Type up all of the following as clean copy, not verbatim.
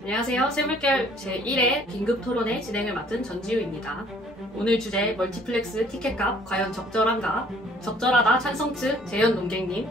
안녕하세요. 쇠물결 제1회 긴급 토론회 진행을 맡은 전지우입니다. 오늘 주제 멀티플렉스 티켓값 과연 적절한가? 적절하다 찬성측 재현 논객님,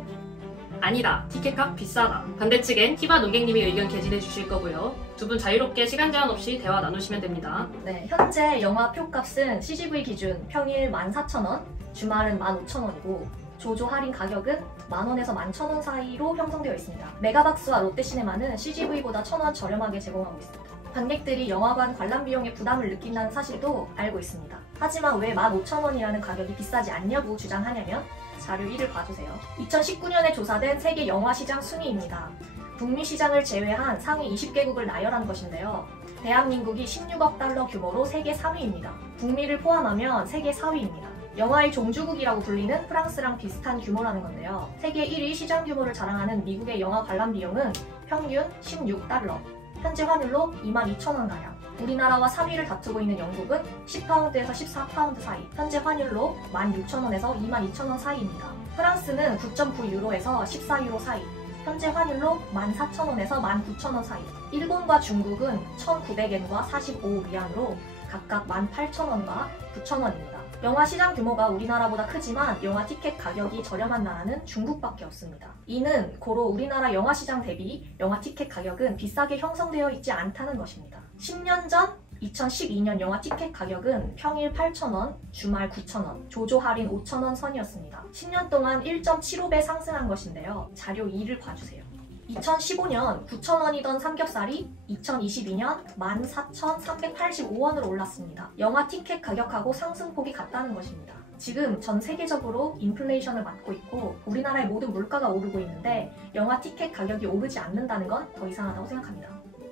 아니다 티켓값 비싸다 반대측엔 티바 논객님이 의견 개진해 주실 거고요. 두 분 자유롭게 시간 제한 없이 대화 나누시면 됩니다. 네, 현재 영화 표값은 CGV 기준 평일 14,000원, 주말은 15,000원이고 조조 할인 가격은 만원에서 11,000원 사이로 형성되어 있습니다. 메가박스와 롯데시네마는 CGV보다 1,000원 저렴하게 제공하고 있습니다. 관객들이 영화관 관람 비용에 부담을 느낀다는 사실도 알고 있습니다. 하지만 왜 15,000원이라는 가격이 비싸지 않냐고 주장하냐면 자료 1을 봐주세요. 2019년에 조사된 세계 영화 시장 순위입니다. 북미 시장을 제외한 상위 20개국을 나열한 것인데요. 대한민국이 16억 달러 규모로 세계 3위입니다. 북미를 포함하면 세계 4위입니다. 영화의 종주국이라고 불리는 프랑스랑 비슷한 규모라는 건데요. 세계 1위 시장 규모를 자랑하는 미국의 영화 관람 비용은 평균 16달러, 현재 환율로 22,000원가량. 우리나라와 3위를 다투고 있는 영국은 10파운드에서 14파운드 사이, 현재 환율로 16,000원에서 22,000원 사이입니다. 프랑스는 9.9유로에서 14유로 사이, 현재 환율로 14,000원에서 19,000원 사이. 일본과 중국은 1,900엔과 45위안으로 각각 18,000원과 9,000원입니다. 영화 시장 규모가 우리나라보다 크지만 영화 티켓 가격이 저렴한 나라는 중국밖에 없습니다. 이는 고로 우리나라 영화 시장 대비 영화 티켓 가격은 비싸게 형성되어 있지 않다는 것입니다. 10년 전 2012년 영화 티켓 가격은 평일 8,000원, 주말 9,000원, 조조 할인 5,000원 선이었습니다. 10년 동안 1.75배 상승한 것인데요. 자료 2를 봐주세요. 2015년 9,000원이던 삼겹살이 2022년 14,385원으로 올랐습니다. 영화 티켓 가격하고 상승폭이 같다는 것입니다. 지금 전 세계적으로 인플레이션을 맞고 있고 우리나라의 모든 물가가 오르고 있는데 영화 티켓 가격이 오르지 않는다는 건 더 이상하다고 생각합니다.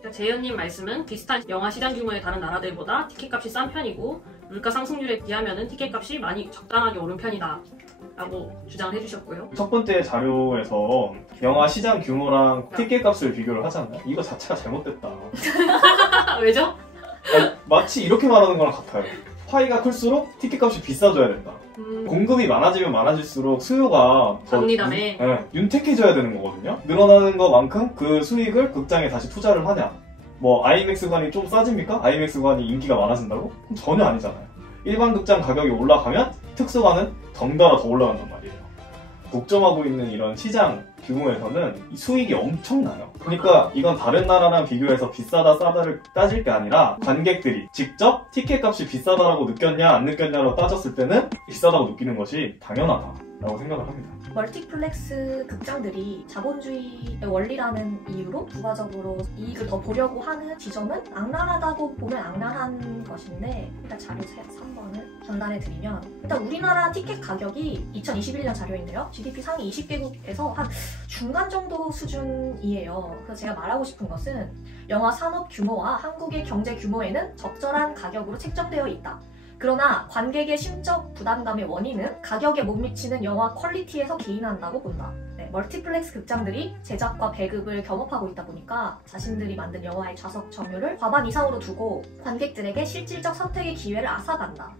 재현님 말씀은 비슷한 영화 시장 규모의 다른 나라들보다 티켓값이 싼 편이고 물가 상승률에 비하면 티켓값이 많이 적당하게 오른 편이다 라고 주장을 해주셨고요. 첫 번째 자료에서 영화 시장 규모랑 티켓값을 비교를 하잖아요. 이거 자체가 잘못됐다. 왜죠? 아니, 마치 이렇게 말하는 거랑 같아요. 파이가 클수록 티켓값이 비싸져야 된다. 공급이 많아지면 많아질수록 수요가 더 갑니다네. 윤택해져야 되는 거거든요. 늘어나는 것만큼 그 수익을 극장에 다시 투자를 하냐. 뭐 아이맥스관이 좀 싸집니까? 아이맥스관이 인기가 많아진다고? 전혀 아니잖아요. 일반 극장 가격이 올라가면 특수관은 덩달아 더 올라간단 말이에요. 독점하고 있는 이런 시장 규모에서는 이 수익이 엄청나요. 그러니까 이건 다른 나라랑 비교해서 비싸다 싸다를 따질 게 아니라 관객들이 직접 티켓값이 비싸다라고 느꼈냐 안 느꼈냐로 따졌을 때는 비싸다고 느끼는 것이 당연하다라고 생각을 합니다. 멀티플렉스 극장들이 자본주의의 원리라는 이유로 부가적으로 이익을 더 보려고 하는 지점은 악랄하다고 보면 악랄한 것인데, 일단 자료 3번을 전달해드리면, 일단 우리나라 티켓 가격이 2021년 자료인데요. GDP 상위 20개국에서 한 중간 정도 수준이에요. 그래서 제가 말하고 싶은 것은 영화 산업 규모와 한국의 경제 규모에는 적절한 가격으로 책정되어 있다. 그러나 관객의 심적 부담감의 원인은 가격에 못 미치는 영화 퀄리티에서 기인한다고 본다. 네, 멀티플렉스 극장들이 제작과 배급을 겸업하고 있다 보니까 자신들이 만든 영화의 좌석 점유율을 과반 이상으로 두고 관객들에게 실질적 선택의 기회를 앗아간다.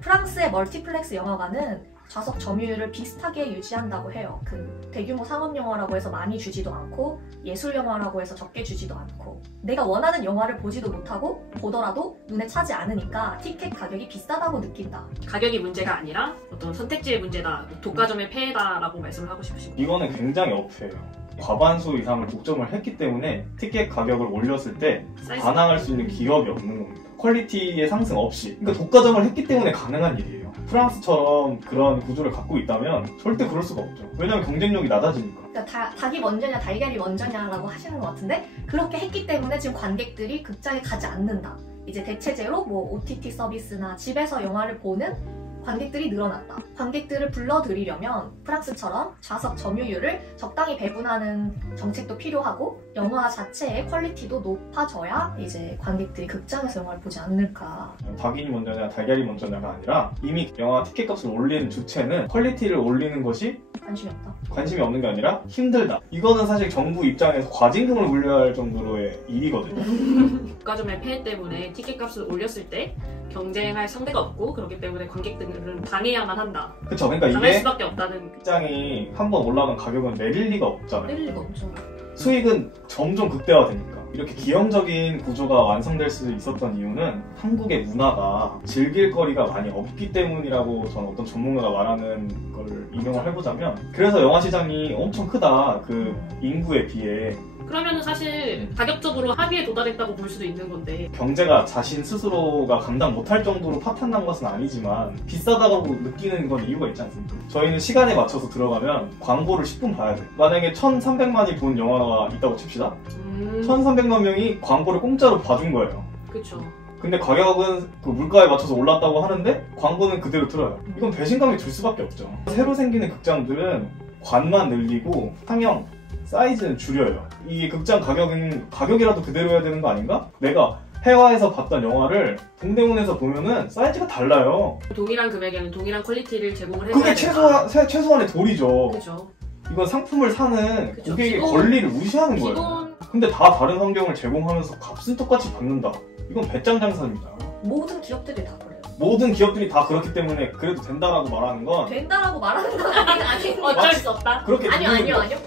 프랑스의 멀티플렉스 영화관은 좌석 점유율을 비슷하게 유지한다고 해요. 그 대규모 상업 영화라고 해서 많이 주지도 않고 예술 영화라고 해서 적게 주지도 않고 내가 원하는 영화를 보지도 못하고 보더라도 눈에 차지 않으니까 티켓 가격이 비싸다고 느낀다. 가격이 문제가 아니라 어떤 선택지의 문제다, 독과점의 폐해다라고 말씀을 하고 싶으신 거예요. 이거는 굉장히 억세요. 과반수 이상을 독점을 했기 때문에 티켓 가격을 올렸을 때 반항할 수 있는 기업이 없는 겁니다. 퀄리티의 상승 없이. 그러니까 독과점을 했기 때문에 가능한 일이에요. 프랑스처럼 그런 구조를 갖고 있다면 절대 그럴 수가 없죠. 왜냐하면 경쟁력이 낮아지니까. 그러니까 닭이 먼저냐 달걀이 먼저냐라고 하시는 것 같은데, 그렇게 했기 때문에 지금 관객들이 극장에 가지 않는다. 이제 대체제로 뭐 OTT 서비스나 집에서 영화를 보는 관객들이 늘어났다. 관객들을 불러들이려면 프랑스처럼 좌석 점유율을 적당히 배분하는 정책도 필요하고 영화 자체의 퀄리티도 높아져야 이제 관객들이 극장에서 영화를 보지 않을까. 닭이 먼저냐 달걀이 먼저냐가 아니라 이미 영화 티켓값을 올리는 주체는 퀄리티를 올리는 것이 관심이 없다. 관심이 없는 게 아니라 힘들다. 이거는 사실 정부 입장에서 과징금을 물려야 할 정도로의 일이거든요. 독과점의 폐해 때문에 티켓값을 올렸을 때 경쟁할 상대가 없고 그렇기 때문에 관객들은 당해야만 한다. 그쵸. 그러니까 당할 이게 수밖에 없다는. 극장이 한번 올라간 가격은 내릴 리가 없잖아요. 내릴 리가 없죠. 수익은 점점 극대화되니까. 이렇게 기형적인 구조가 완성될 수 있었던 이유는 한국의 문화가 즐길 거리가 많이 없기 때문이라고 저는 어떤 전문가가 말하는 걸 인용을 해보자면, 그래서 영화 시장이 엄청 크다, 그 인구에 비해. 그러면은 사실 가격적으로 합의에 도달했다고 볼 수도 있는 건데, 경제가 자신 스스로가 감당 못할 정도로 파탄난 것은 아니지만 비싸다고 느끼는 건 이유가 있지 않습니까? 저희는 시간에 맞춰서 들어가면 광고를 10분 봐야 돼. 만약에 1,300만이 본 영화가 있다고 칩시다. 1,300만 명이 광고를 공짜로 봐준 거예요. 그쵸. 근데 가격은 그 물가에 맞춰서 올랐다고 하는데 광고는 그대로 틀어요. 이건 배신감이 들 수밖에 없죠. 새로 생기는 극장들은 관만 늘리고 상영, 사이즈는 줄여요. 이 극장 가격이라도 그대로 해야 되는 거 아닌가? 내가 해외에서 봤던 영화를 동대문에서 보면은 사이즈가 달라요. 동일한 금액에는 동일한 퀄리티를 제공을 해야 그게 된다. 최소한의 도리죠. 그죠. 이건 상품을 사는 그쵸. 고객의 기본- 권리를 무시하는 거예요. 기본 근데 다 다른 환경을 제공하면서 값은 똑같이 받는다. 이건 배짱 장사입니다. 모든 기업들이 다 그래요. 모든 기업들이 다 그렇기 때문에 그래도 된다라고 말하는 건 된다라고 말하는 건 아닌 어쩔 수 없다. 그렇게 아니요, 듣는 거. 아니요.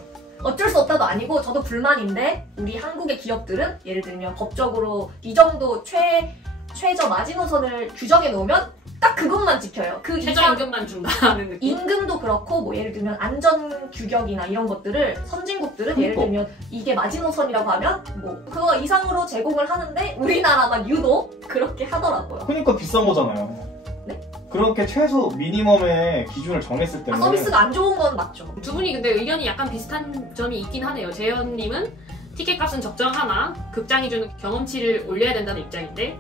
어쩔 수 없다도 아니고 저도 불만인데, 우리 한국의 기업들은 예를 들면 법적으로 이 정도 최저 마지노선을 규정해 놓으면 딱 그것만 지켜요. 그 이상 최저임금만 준다는 느낌. 임금도 그렇고, 뭐 예를 들면 안전 규격이나 이런 것들을 선진국들은 예를 들면 이게 마지노선이라고 하면 뭐 그거 이상으로 제공을 하는데 우리나라만 유독 그렇게 하더라고요. 그러니까 비싼 거잖아요. 네? 그렇게 최소 미니멈의 기준을 정했을 때는 서비스가 안 좋은 건 맞죠. 두 분이 근데 의견이 약간 비슷한 점이 있긴 하네요. 재현님은 티켓값은 적정하나 극장이 주는 경험치를 올려야 된다는 입장인데,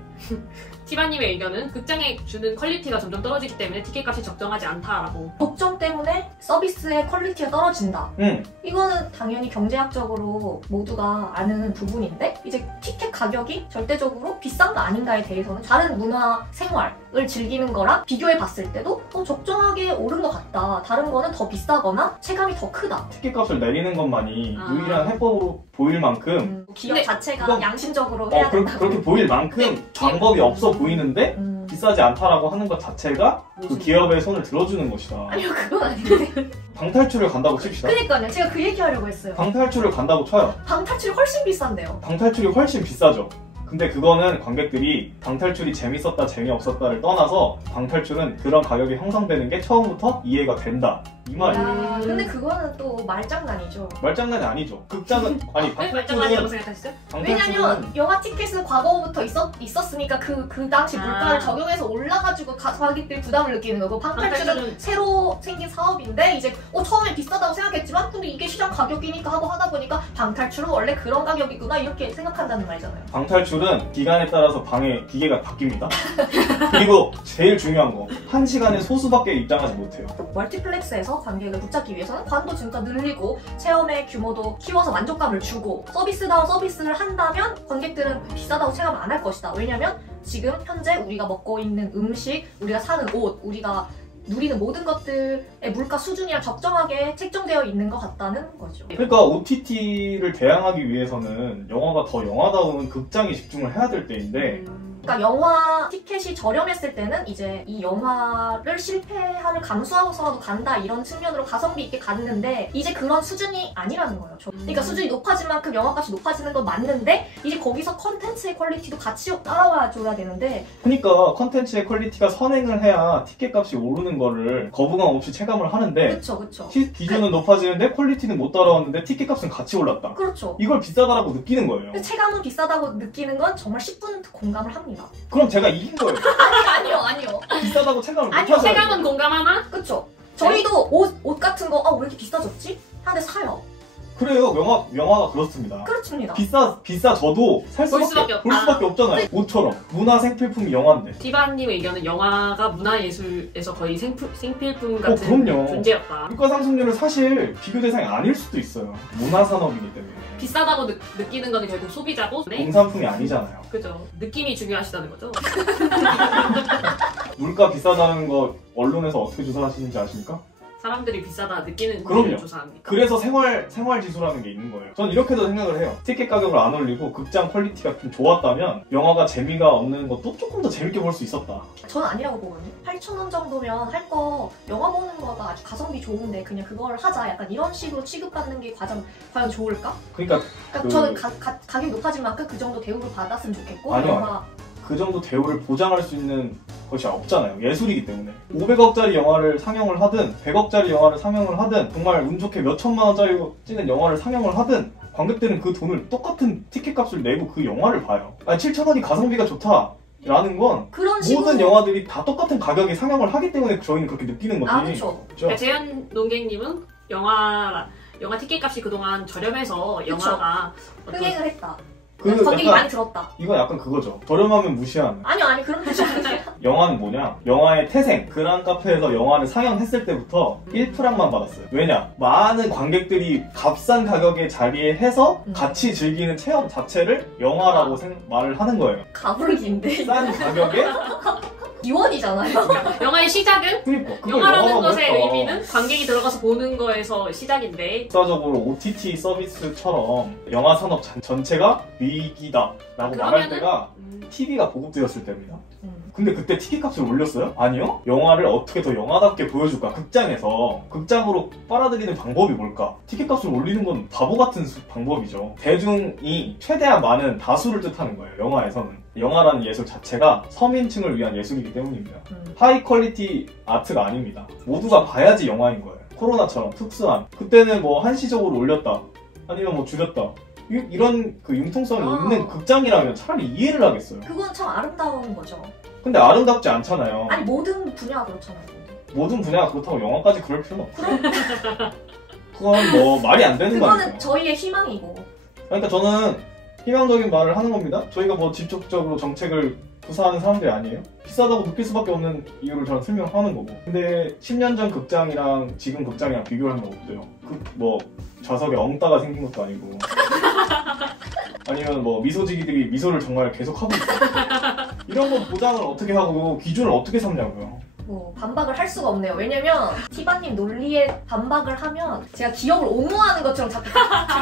티바님의 의견은 극장에 주는 퀄리티가 점점 떨어지기 때문에 티켓값이 적정하지 않다라고. 걱정 때문에 서비스의 퀄리티가 떨어진다. 이거는 당연히 경제학적으로 모두가 아는 부분인데, 이제 티켓 가격이 절대적으로 비싼가 아닌가에 대해서는 다른 문화 생활을 즐기는 거랑 비교해 봤을 때도 적정하게 오른 것 같다. 다른 거는 더 비싸거나 체감이 더 크다. 티켓값을 내리는 것만이 아. 유일한 해법으로 보일 만큼 기업 근데 자체가 그건- 양심적으로 해야 된다. 그렇게 보일 만큼 방법이 없어 보이는데 비싸지 않다라고 하는 것 자체가 그 기업의 손을 들어주는 것이다. 아니요, 그건 아닌데. 방탈출을 간다고 칩시다. 그니까요, 제가 그 얘기하려고 했어요. 방탈출을 간다고 쳐요. 방탈출이 훨씬 비싼데요. 방탈출이 훨씬 비싸죠. 근데 그거는 관객들이 방탈출이 재밌었다 재미없었다를 떠나서 방탈출은 그런 가격이 형성되는 게 처음부터 이해가 된다, 이 말이에요. 야, 근데 그거는 또 말장난이죠. 말장난이 아니죠. 극장은 아니 왜 말장난이라고 방탈출은 생각하시죠? 왜냐면 영화 티켓은 과거부터 있었으니까 그 당시 물가를 아. 적용해서 올라가지고 관객들이 부담을 느끼는 거고, 방탈출은 새로 생긴 사업인데 이제 처음에 비싸다고 생각했지만 근데 이게 시장 가격이니까 하고 하다 보니까 방탈출은 원래 그런 가격이구나 이렇게 생각한다는 말이잖아요. 방탈출은 기간에 따라서 방의 기계가 바뀝니다. 그리고 제일 중요한 거, 1시간에 소수밖에 입장하지 못해요. 멀티플렉스에서 관객을 붙잡기 위해서는 관도 진짜 늘리고 체험의 규모도 키워서 만족감을 주고 서비스다운 서비스를 한다면 관객들은 비싸다고 체감 안 할 것이다. 왜냐면 지금 현재 우리가 먹고 있는 음식, 우리가 사는 옷, 우리가 누리는 모든 것들의 물가 수준이랑 적정하게 책정되어 있는 것 같다는 거죠. 그러니까 OTT를 대항하기 위해서는 영화가 더 영화다운 극장에 집중을 해야 될 때인데, 그러니까 영화 티켓이 저렴했을 때는 이제 이 영화를 실패하를 감수하고서라도 간다 이런 측면으로 가성비 있게 갔는데, 이제 그런 수준이 아니라는 거예요. 그러니까 수준이 높아진 만큼 영화값이 높아지는 건 맞는데 이제 거기서 컨텐츠의 퀄리티도 같이 따라와 줘야 되는데, 그러니까 컨텐츠의 퀄리티가 선행을 해야 티켓값이 오르는 거를 거부감 없이 체감을 하는데, 그쵸. 기준은 높아지는데 퀄리티는 못 따라왔는데 티켓값은 같이 올랐다. 그렇죠. 이걸 비싸다라고 느끼는 거예요. 근데 체감은 비싸다고 느끼는 건 정말 10분 공감을 합니다. 그럼 제가 이긴 거예요. 아니요. 비싸다고 체감을 아니요, 못하잖아요. 체감은 공감하나? 그쵸. 저희도 옷 같은 거 왜 이렇게 비싸졌지? 하는데 사요. 그래요. 영화가 그렇습니다. 그렇습니다. 비싸져도 볼 수밖에 없다. 볼 수밖에 없잖아요. 옷처럼 문화 생필품이 영화인데. 티바님의 의견은 영화가 문화예술에서 거의 생필품 같은 그럼요. 존재였다. 물가 상승률은 사실 비교 대상이 아닐 수도 있어요. 문화 산업이기 때문에. 비싸다고 느끼는 거는 결국 소비자고, 네? 공산품이 아니잖아요. 그죠. 느낌이 중요하시다는 거죠. 물가 비싸다는 거 언론에서 어떻게 조사하시는지 아십니까? 사람들이 비싸다 느끼는 그럼요. 분위기를 조사합니까? 그래서 생활 지수라는 게 있는 거예요. 저는 이렇게도 생각을 해요. 티켓 가격을 안 올리고 극장 퀄리티가 좀 좋았다면 영화가 재미가 없는 것도 조금 더 재밌게 볼 수 있었다. 저는 아니라고 보거든요. 8,000원 정도면 할 거 영화 보는 거가 아주 가성비 좋은데 그냥 그걸 하자 약간 이런 식으로 취급받는 게 과연 좋을까? 그러니까 저는 가격이 높아진 만큼 그 정도 대우를 받았으면 좋겠고 아니요, 영화 그 정도 대우를 보장할 수 있는 것이 없잖아요. 예술이기 때문에. 500억짜리 영화를 상영을 하든 100억짜리 영화를 상영을 하든 정말 운 좋게 몇 천만 원짜리 찍은 영화를 상영을 하든 관객들은 그 돈을 똑같은 티켓 값을 내고 그 영화를 봐요. 아니 7,000원이 가성비가 좋다 라는 건 그런 식으로 모든 영화들이 다 똑같은 가격에 상영을 하기 때문에 저희는 그렇게 느끼는 거지. 그렇죠. 그러니까 재현 농객님은 영화 티켓 값이 그동안 저렴해서 그쵸. 영화가 흥행을 했다. 그 관객이 약간 많이 들었다. 이건 약간 그거죠. 저렴하면 무시한. 아니 그런 뜻이 아니에요. 영화는 뭐냐? 영화의 태생. 그랑 카페에서 영화를 상영했을 때부터 1프랑만 받았어요. 왜냐? 많은 관객들이 값싼 가격의 자리에 해서 같이 즐기는 체험 자체를 영화라고 말을 하는 거예요. 가불기인데 싼 가격에? 기원이잖아요. 영화의 시작은 그니까 그걸 영화라는 영화라고 것의 했다. 의미는 관객이 들어가서 보는 거에서 시작인데 역사적으로 OTT 서비스처럼 영화 산업 전체가 위기다 라고 말할 때가 TV가 보급되었을 때입니다. 근데 그때 티켓 값을 올렸어요? 아니요? 영화를 어떻게 더 영화답게 보여줄까? 극장에서 극장으로 빨아들이는 방법이 뭘까? 티켓 값을 올리는 건 바보 같은 방법이죠. 대중이 최대한 많은 다수를 뜻하는 거예요. 영화에서는. 영화라는 예술 자체가 서민층을 위한 예술이기 때문입니다. 하이 퀄리티 아트가 아닙니다. 모두가 봐야지 영화인 거예요. 코로나처럼 특수한. 그때는 뭐 한시적으로 올렸다. 아니면 뭐 줄였다. 이런 그 융통성이 있는 극장이라면 차라리 이해를 하겠어요. 그건 참 아름다운 거죠. 근데 아름답지 않잖아요. 아니 모든 분야가 그렇잖아요. 모든 분야가 그렇다고 영화까지 그럴 필요는 없어요. 그건 뭐 말이 안 되는 그거는 말이에요. 저희의 희망이고. 그러니까 저는 희망적인 말을 하는 겁니다. 저희가 뭐 직접적으로 정책을 구사하는 사람들이 아니에요. 비싸다고 느낄 수밖에 없는 이유를 저는 설명하는 거고. 근데 10년 전 극장이랑 지금 극장이랑 비교하는 건 없어요. 뭐 좌석에 엉따가 생긴 것도 아니고. 아니면 뭐 미소지기들이 미소를 정말 계속 하고 있어요. 이런 거 보장을 어떻게 하고 기준을 어떻게 삼냐고요. 뭐 반박을 할 수가 없네요. 왜냐면 티바님 논리에 반박을 하면 제가 기업을 옹호하는 것처럼 자꾸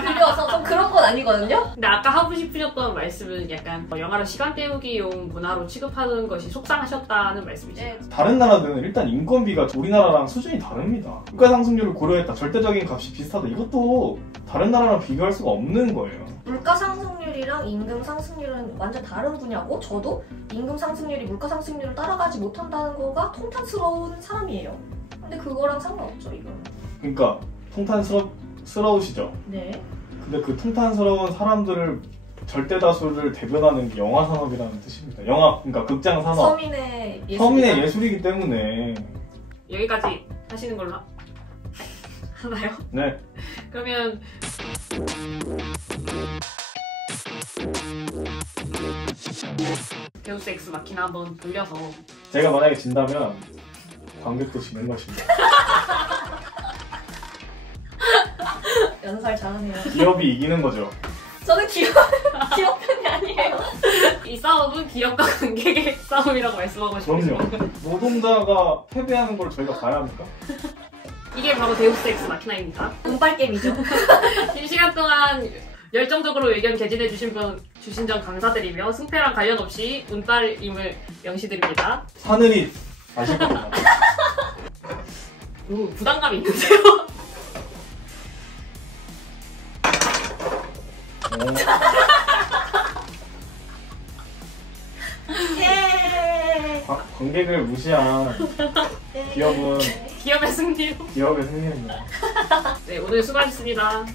들려서 좀 그런 건 아니거든요. 근데 아까 하고 싶으셨던 말씀은 약간 영화를 시간 때우기용 문화로 취급하는 것이 속상하셨다는 말씀이시죠? 네. 다른 나라들은 일단 인건비가 우리나라랑 수준이 다릅니다. 물가 상승률을 고려했다. 절대적인 값이 비슷하다. 이것도 다른 나라랑 비교할 수가 없는 거예요. 물가 상승률이랑 임금 상승률은 완전 다른 분야고 저도 임금 상승률이 물가 상승률을 따라가지 못한다는 거가 통탄스러운 사람이에요. 근데 그거랑 상관없죠, 이거는. 그러니까 통탄스러우시죠? 네. 근데 그 통탄스러운 사람들을 절대 다수를 대변하는 게 영화 산업이라는 뜻입니다. 그러니까 극장 산업. 서민의 예술이다. 서민의 예술이기 때문에. 여기까지 하시는 걸로 하나요? 네. 그러면 데우스 엑스 마키나 한번 돌려서 제가 만약에 진다면 관객도 지는 것입니다. 연설 잘하네요. 기업이 이기는 거죠. 저는 기업 편이 아니에요. 이 싸움은 기업과 관객의 싸움이라고 말씀하고 싶어요. 그럼요. 노동자가 패배하는 걸 저희가 봐야 합니까? 이게 바로 데우스 엑스 마키나입니다. 운빨 게임이죠. 긴 시간 동안 열정적으로 의견 개진해 주신 점 감사드리며 승패랑 관련 없이 운빨임을 명시드립니다. 하늘이 아실 겁니다. 부담감이 있는데요? 예. 관객을 무시한 기업은 기업의 승리로. 기업의 승리입니다. 네, 오늘 수고하셨습니다.